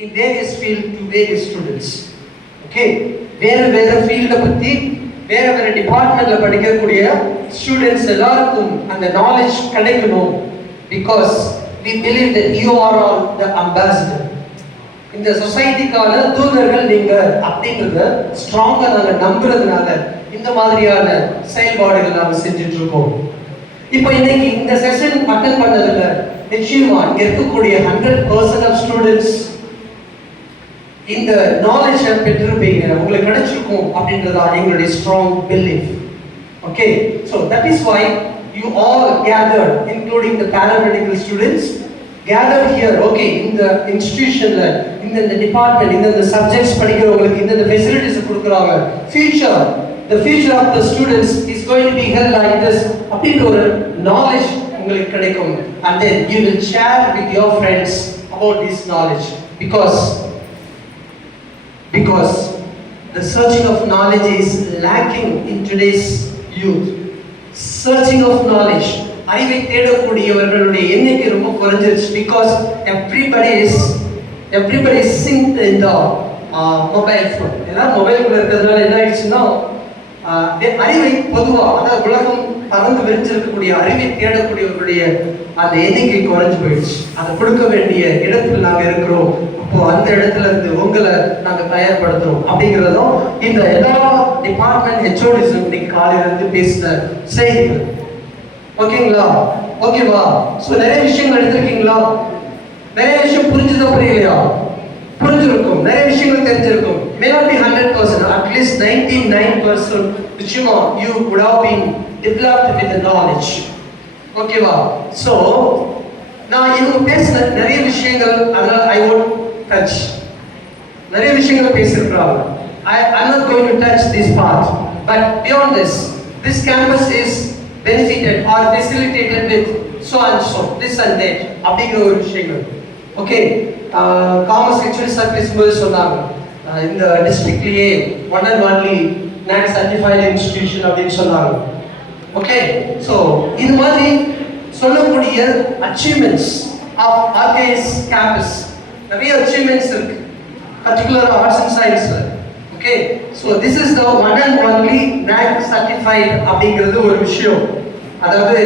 in various field to various students. Okay, வேற ஃபீல்ட பத்தி வேற டிபார்ட்மெண்ட்ல படிக்கக்கூடிய ஸ்டூடெண்ட்ஸ் எல்லாருக்கும் அந்த நாலேஜ் கிடைக்கணும். Because we believe that you are all the ambassador. இந்த சொசைட்டிக்கான தூதர்கள் நீங்க அப்படிங்கறத ஸ்ட்ராங்கா நாங்க நம்புறதுனால இந்த மாதிரியான செயல்பாடுகள் நாங்க செஞ்சுட்டு இருக்கோம். இப்போ இன்னைக்கு இந்த செஷன் அட்டெண்ட் பண்ணதுல நிச்சயமா இங்க இருக்கக்கூடிய 100% ஆஃப் ஸ்டூடெண்ட்ஸ் இந்த நாலேஜ் பெற்றிருப்பீங்க, உங்களுக்கு கிடைச்சிருக்கும் அப்படின்றதா எங்களுடைய strong belief. Okay, so that is why you all gathered, including the paramedical students, gathered here. Okay, இந்த இன்ஸ்டிடியூஷன்ல இந்த டிபார்ட்மெண்ட் இந்த சப்ஜெக்ட்ஸ் படிக்கிறவங்களுக்கு இந்த ஃபெசிலிட்டிஸ் கொடுக்குறாங்க. The future of the students is going to be held like this. அப்படின்ற ஒரு knowledge உங்களுக்கு கிடைக்கும். And then you will share with your friends about this knowledge. Because the searching of knowledge is lacking in today's youth. Searching of knowledge, அறிவை தேடக்கூடியவர்களுடைய எண்ணிக்கை ரொம்ப குறைஞ்சிருச்சு. Because everybody is synced in the mobile phone. எல்லாம் மொபைல்குள்ள இருக்கிறதுனால என்ன ஆயிடுச்சுன்னா அறிவை பொதுவா அதாவது உலகம் பறந்து விரிஞ்சிருக்கக்கூடிய அறிவை தேடக்கூடியவர்களுடைய அந்த எண்ணிக்கை குறைஞ்சு போயிடுச்சு. அதை கொடுக்க வேண்டிய இடத்துல நாங்க இருக்கிறோம். அப்போ அந்த இடத்துல இருந்து உங்களை நாங்க தயார்படுத்துறோம் அப்படிங்கிறதும் இந்த எல்லா டிபார்ட்மெண்ட் ஹெச்ஓடிஸ் இன்னைக்கு காலையில இருந்து பேசின செய்திகள். ஓகேங்களா? ஓகேவா? ஸோ நிறைய விஷயங்கள் எடுத்திருக்கீங்களா? நிறைய விஷயம் புரிஞ்சுதா புரியலையா? புரிஞ்சிருக்கும், நிறைய விஷயங்கள் தெரிஞ்சிருக்கும். may not be 100%, at least 99% நிச்சயமா you would have been developed with the knowledge. ஓகேவா? ஸோ நான் இவங்க பேசின நிறைய விஷயங்கள் அதனால I won't touch. நிறைய விஷயங்கள் பேசியிருக்கிறாங்க. I'm not going to touch this part. But beyond this campus is benefited or facilitated with so and so, this and that அப்படிங்கிற ஒரு விஷயங்கள். ஓகே, காமர்ஸ் ஹெச்ஓடி சார் பேசும்போது சொன்னாங்க இந்த டிஸ்ட்ரிக்ட்லயே one and only NAAC certified institution அப்படின்னு சொன்னாங்க. Okay, so இது மாதிரி சொல்லக்கூடிய அச்சீவ்மெண்ட்ஸ் ஆஃப் RKS கேம்பஸ் நிறைய அச்சீவ்மெண்ட்ஸ் இருக்கு, பர்டிகுலர் ஆர்ட்ஸ் அண்ட் சயின்ஸ்ல. Okay, so this is the one and only NAAC certified அப்படிங்கிறது ஒரு விஷயம். அதாவது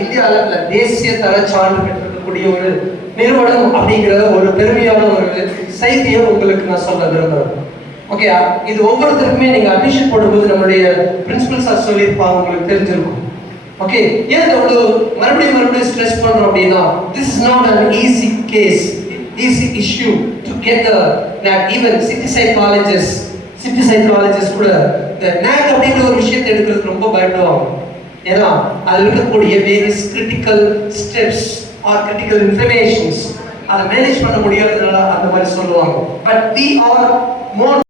இந்திய அளவில் தேசிய தர சான்று பெற்றிருக்கக்கூடிய ஒரு நிறுவனம் அப்படிங்கிற ஒரு பெருமையான ஒரு செய்தியை உங்களுக்கு நான் சொல்ல விரும்புகிறேன். ஓகே, இது ஒவ்வொருத்தருக்குமே நீங்க அட்மிஷன் போடும்போது நம்மளுடைய பிரின்சிபல் சார் சொல்லியிருப்பாங்க, உங்களுக்கு தெரிஞ்சிருக்கும். ஓகே, ஏன் அவ்வளோ மறுபடியும் ஸ்ட்ரெஸ் பண்றோம் அப்படின்னா this is not an easy case, easy issue to get even city psychologist கூட இந்த NAAC அப்படிங்கிற ஒரு விஷயத்தை எடுக்கிறதுக்கு ரொம்ப பயப்படுவாங்க. ஏன்னா அதில் இருக்கக்கூடிய various critical steps R critical informations அதை மேனேஜ் பண்ண முடியாததுனால அந்த மாதிரி சொல்லுவாங்க. But we are more